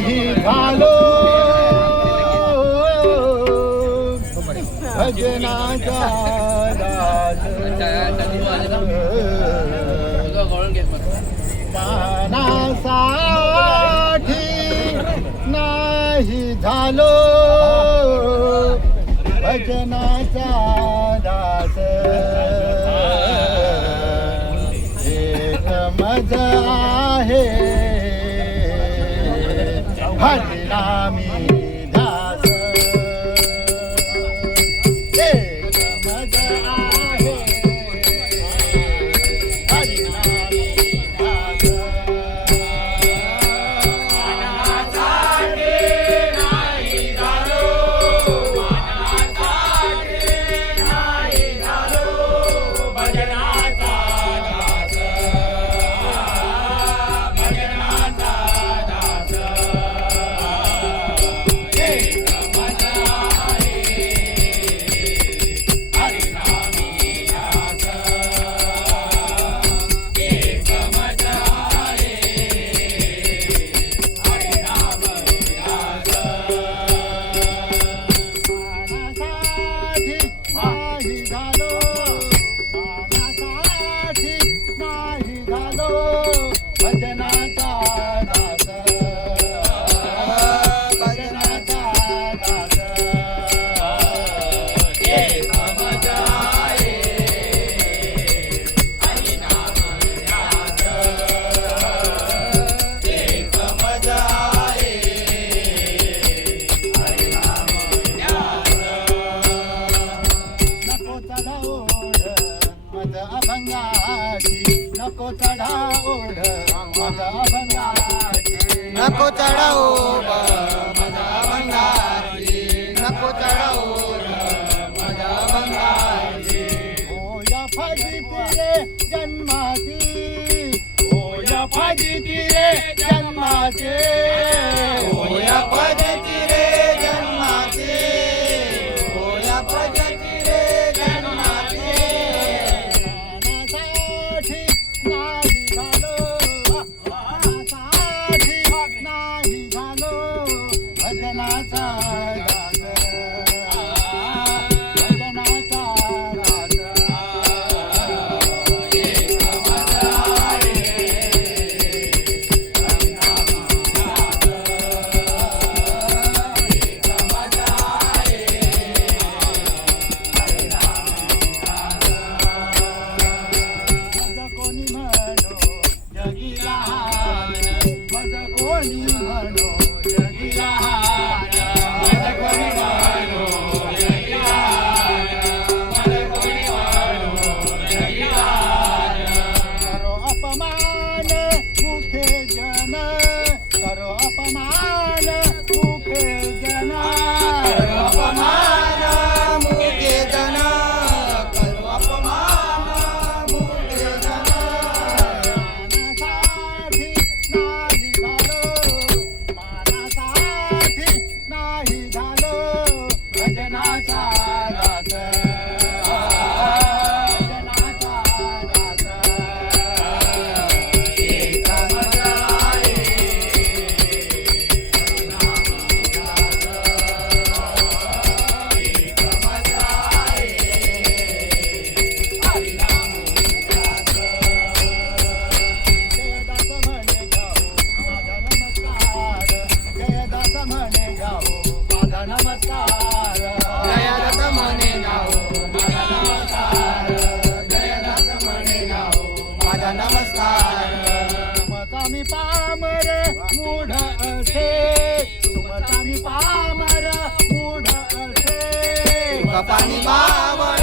नाही झालो भजनाचा दास पानासाठी नाही झालो भजनाचा दास एक मज आहे हरिनामी दास एक मज आहे हरिनामी दास नको चढा ओढ माझा अभंगाची नको चढाओ माझा अभंगाची नको चढाओ माझा अभंगाची होया फजिती रे जन्माची होया फजिती रे जन्माचे होया फजिती रे जन्माचे होया फजिती रे जन्माचे भजनाचा दास भजनाचा दास मज कोणी म्हणो जगीला मज कोणी म्हणो जगीला करो अपमान मुखे जन करो अपमान मुखे जन अपमान मुके जन करो अपमान मुके जन मानासाठी नाही झालो भजनाचा दास भजनाचा दास जयदास म्हणे जाओ माझा नमस्कार जयदास म्हणे जाओ माझा नमस्कार जयदत्त म्हणे गाओ माझा नमस्कार जयदत्त म्हणे गाओ माझा नमस्कार तुमचा मी पामर मूढ असे तुमचा मी पामर मूढ असे कपानी बावळ